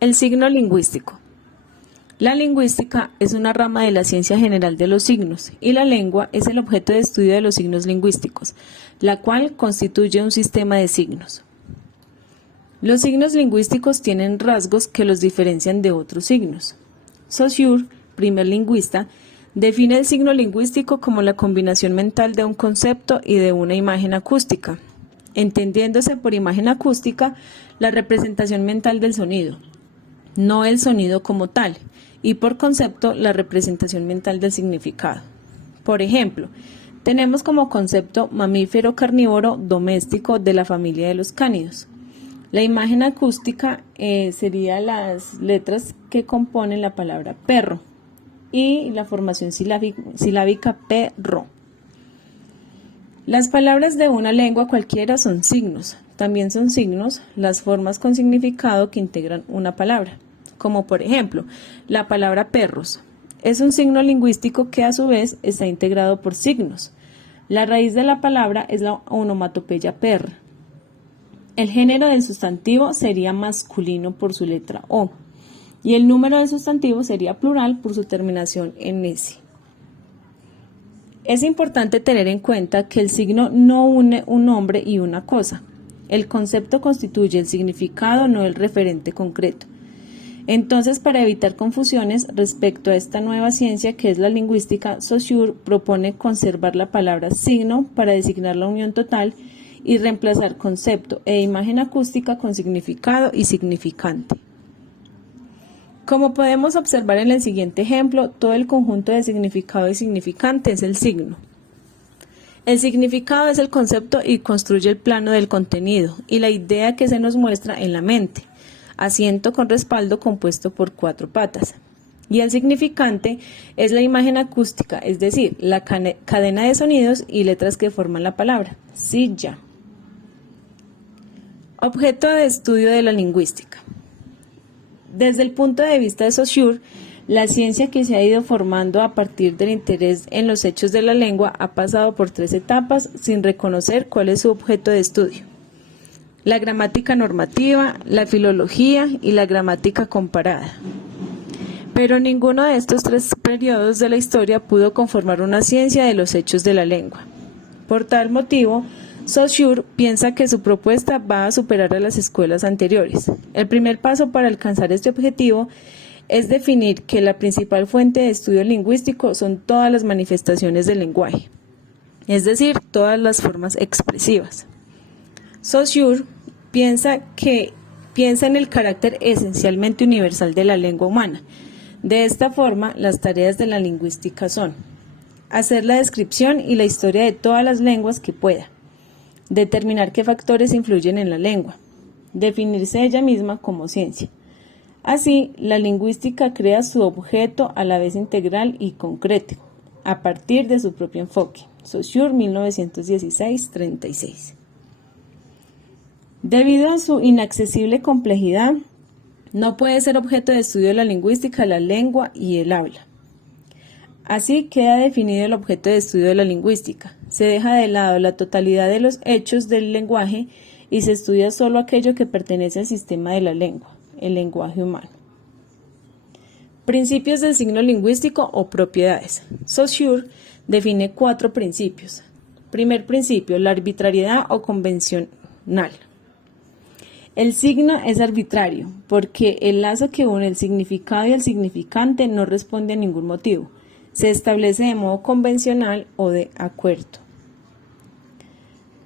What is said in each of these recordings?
El signo lingüístico. La lingüística es una rama de la ciencia general de los signos y la lengua es el objeto de estudio de los signos lingüísticos, la cual constituye un sistema de signos. Los signos lingüísticos tienen rasgos que los diferencian de otros signos. Saussure, primer lingüista, define el signo lingüístico como la combinación mental de un concepto y de una imagen acústica, entendiéndose por imagen acústica la representación mental del sonido, no el sonido como tal, y por concepto la representación mental del significado. Por ejemplo, tenemos como concepto mamífero carnívoro doméstico de la familia de los cánidos. La imagen acústica sería las letras que componen la palabra perro y la formación silábica perro. Las palabras de una lengua cualquiera son signos. También son signos las formas con significado que integran una palabra, como por ejemplo, la palabra perros. Es un signo lingüístico que a su vez está integrado por signos. La raíz de la palabra es la onomatopeya per. El género del sustantivo sería masculino por su letra O y el número del sustantivo sería plural por su terminación en S. Es importante tener en cuenta que el signo no une un nombre y una cosa. El concepto constituye el significado, no el referente concreto. Entonces, para evitar confusiones respecto a esta nueva ciencia que es la lingüística, Saussure propone conservar la palabra signo para designar la unión total y reemplazar concepto e imagen acústica con significado y significante. Como podemos observar en el siguiente ejemplo, todo el conjunto de significado y significante es el signo. El significado es el concepto y construye el plano del contenido y la idea que se nos muestra en la mente, asiento con respaldo compuesto por 4 patas. Y el significante es la imagen acústica, es decir, la cadena de sonidos y letras que forman la palabra. Silla. Objeto de estudio de la lingüística. Desde el punto de vista de Saussure, la ciencia que se ha ido formando a partir del interés en los hechos de la lengua ha pasado por 3 etapas sin reconocer cuál es su objeto de estudio: la gramática normativa, la filología y la gramática comparada. Pero ninguno de estos 3 periodos de la historia pudo conformar una ciencia de los hechos de la lengua. Por tal motivo, Saussure piensa que su propuesta va a superar a las escuelas anteriores. El primer paso para alcanzar este objetivo es definir que la principal fuente de estudio lingüístico son todas las manifestaciones del lenguaje, es decir, todas las formas expresivas. Saussure piensa en el carácter esencialmente universal de la lengua humana. De esta forma, las tareas de la lingüística son: hacer la descripción y la historia de todas las lenguas que pueda, determinar qué factores influyen en la lengua, definirse ella misma como ciencia. Así, la lingüística crea su objeto a la vez integral y concreto, a partir de su propio enfoque. Saussure, 1916-36. Debido a su inaccesible complejidad, no puede ser objeto de estudio de la lingüística la lengua y el habla. Así queda definido el objeto de estudio de la lingüística. Se deja de lado la totalidad de los hechos del lenguaje y se estudia solo aquello que pertenece al sistema de la lengua, el lenguaje humano. Principios del signo lingüístico o propiedades. Saussure define 4 principios. Primer principio, la arbitrariedad o convencional. El signo es arbitrario porque el lazo que une el significado y el significante no responde a ningún motivo. Se establece de modo convencional o de acuerdo.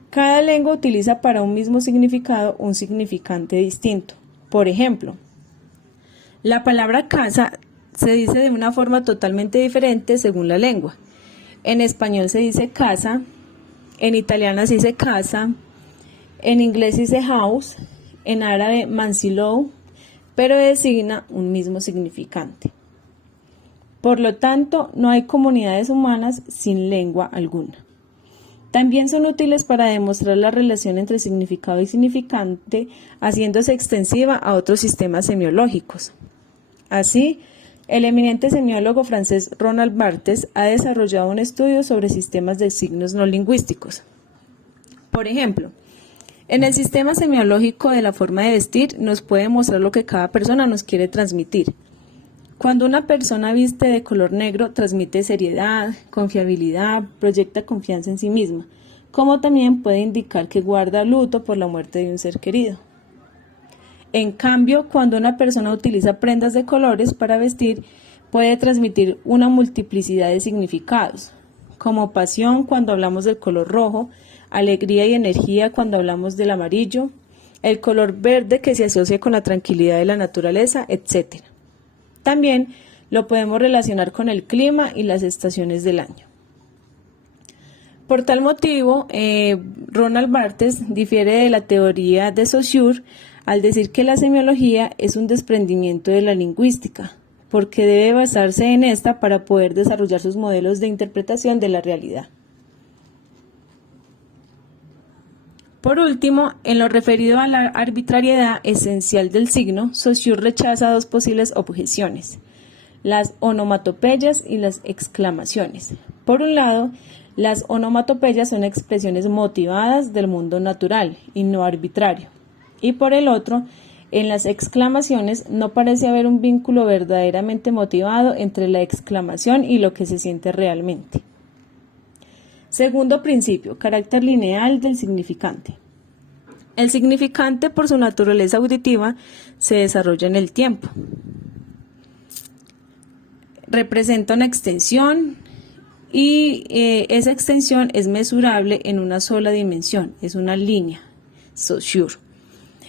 Cada lengua utiliza para un mismo significado un significante distinto. Por ejemplo, la palabra casa se dice de una forma totalmente diferente según la lengua. En español se dice casa, en italiano se dice casa, en inglés se dice house, en árabe mansilou, pero designa un mismo significante. Por lo tanto, no hay comunidades humanas sin lengua alguna. También son útiles para demostrar la relación entre significado y significante, haciéndose extensiva a otros sistemas semiológicos. Así, el eminente semiólogo francés Roland Barthes ha desarrollado un estudio sobre sistemas de signos no lingüísticos. Por ejemplo, En el sistema semiológico de la forma de vestir nos puede mostrar lo que cada persona nos quiere transmitir. Cuando una persona viste de color negro, transmite seriedad, confiabilidad, proyecta confianza en sí misma, como también puede indicar que guarda luto por la muerte de un ser querido. En cambio, cuando una persona utiliza prendas de colores para vestir, puede transmitir una multiplicidad de significados, como pasión cuando hablamos del color rojo, alegría y energía cuando hablamos del amarillo, el color verde que se asocia con la tranquilidad de la naturaleza, etc. También lo podemos relacionar con el clima y las estaciones del año. Por tal motivo, Ronald Barthes difiere de la teoría de Saussure al decir que la semiología es un desprendimiento de la lingüística, porque debe basarse en esta para poder desarrollar sus modelos de interpretación de la realidad. Por último, en lo referido a la arbitrariedad esencial del signo, Saussure rechaza dos posibles objeciones: las onomatopeyas y las exclamaciones. Por un lado, las onomatopeyas son expresiones motivadas del mundo natural y no arbitrario. Y por el otro, en las exclamaciones no parece haber un vínculo verdaderamente motivado entre la exclamación y lo que se siente realmente. Segundo principio, carácter lineal del significante. El significante, por su naturaleza auditiva, se desarrolla en el tiempo. Representa una extensión y esa extensión es mesurable en una sola dimensión, es una línea, Saussure.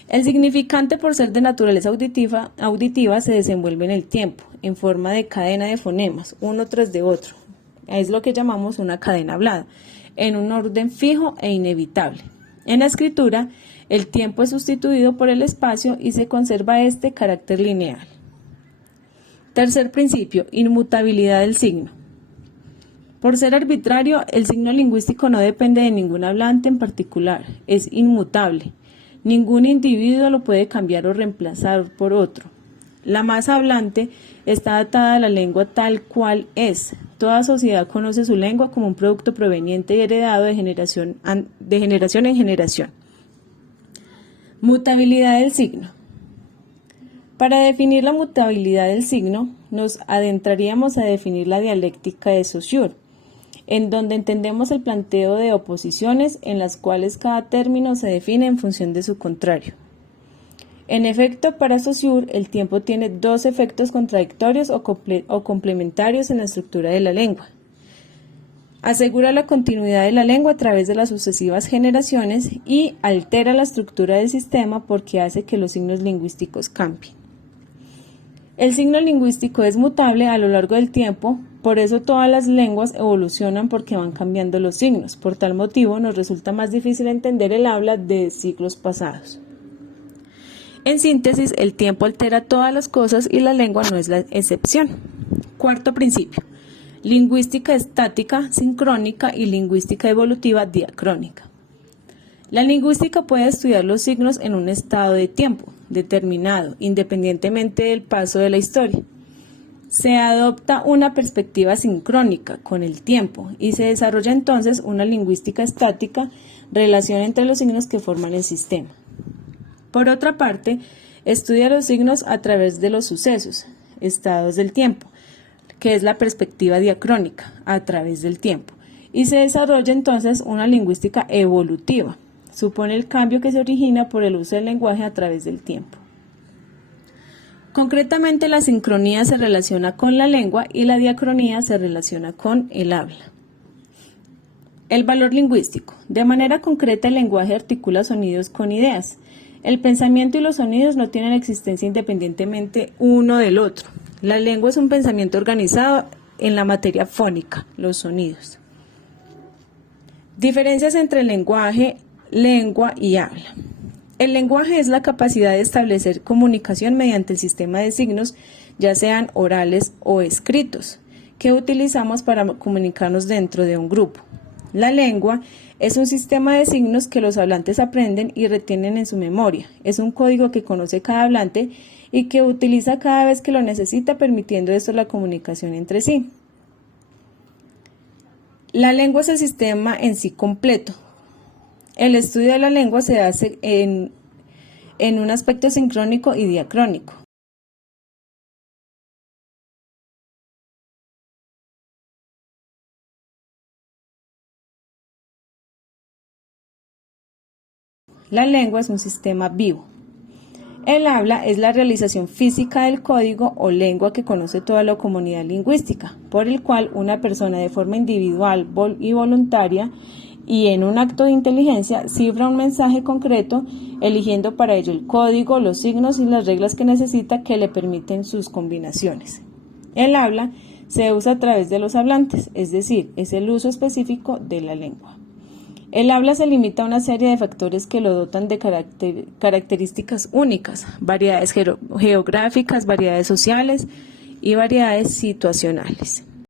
El significante, por ser de naturaleza auditiva, se desenvuelve en el tiempo, en forma de cadena de fonemas, uno tras de otro. Es lo que llamamos una cadena hablada, en un orden fijo e inevitable. En la escritura, el tiempo es sustituido por el espacio y se conserva este carácter lineal. Tercer principio, inmutabilidad del signo. Por ser arbitrario, el signo lingüístico no depende de ningún hablante en particular, es inmutable. Ningún individuo lo puede cambiar o reemplazar por otro. La masa hablante está atada a la lengua tal cual es. Toda sociedad conoce su lengua como un producto proveniente y heredado de generación en generación. Mutabilidad del signo. Para definir la mutabilidad del signo, nos adentraríamos a definir la dialéctica de Saussure, en donde entendemos el planteo de oposiciones en las cuales cada término se define en función de su contrario. En efecto, para Saussure, el tiempo tiene dos efectos contradictorios o complementarios en la estructura de la lengua. Asegura la continuidad de la lengua a través de las sucesivas generaciones y altera la estructura del sistema porque hace que los signos lingüísticos cambien. El signo lingüístico es mutable a lo largo del tiempo, por eso todas las lenguas evolucionan porque van cambiando los signos. Por tal motivo, nos resulta más difícil entender el habla de siglos pasados. En síntesis, el tiempo altera todas las cosas y la lengua no es la excepción. Cuarto principio. Lingüística estática, sincrónica y lingüística evolutiva diacrónica. La lingüística puede estudiar los signos en un estado de tiempo determinado, independientemente del paso de la historia. Se adopta una perspectiva sincrónica con el tiempo y se desarrolla entonces una lingüística estática, relación entre los signos que forman el sistema. Por otra parte, estudia los signos a través de los sucesos, estados del tiempo, que es la perspectiva diacrónica, a través del tiempo, y se desarrolla entonces una lingüística evolutiva. Supone el cambio que se origina por el uso del lenguaje a través del tiempo. Concretamente, la sincronía se relaciona con la lengua y la diacronía se relaciona con el habla. El valor lingüístico. De manera concreta, el lenguaje articula sonidos con ideas. El pensamiento y los sonidos no tienen existencia independientemente uno del otro. La lengua es un pensamiento organizado en la materia fónica, los sonidos. Diferencias entre el lenguaje, lengua y habla. El lenguaje es la capacidad de establecer comunicación mediante el sistema de signos, ya sean orales o escritos, que utilizamos para comunicarnos dentro de un grupo. La lengua es un sistema de signos que los hablantes aprenden y retienen en su memoria. Es un código que conoce cada hablante y que utiliza cada vez que lo necesita, permitiendo esto la comunicación entre sí. La lengua es el sistema en sí completo. El estudio de la lengua se hace en un aspecto sincrónico y diacrónico. La lengua es un sistema vivo. El habla es la realización física del código o lengua que conoce toda la comunidad lingüística, por el cual una persona de forma individual y voluntaria y en un acto de inteligencia cifra un mensaje concreto, eligiendo para ello el código, los signos y las reglas que necesita que le permiten sus combinaciones. El habla se usa a través de los hablantes, es decir, es el uso específico de la lengua. El habla se limita a una serie de factores que lo dotan de características únicas, variedades geográficas, variedades sociales y variedades situacionales.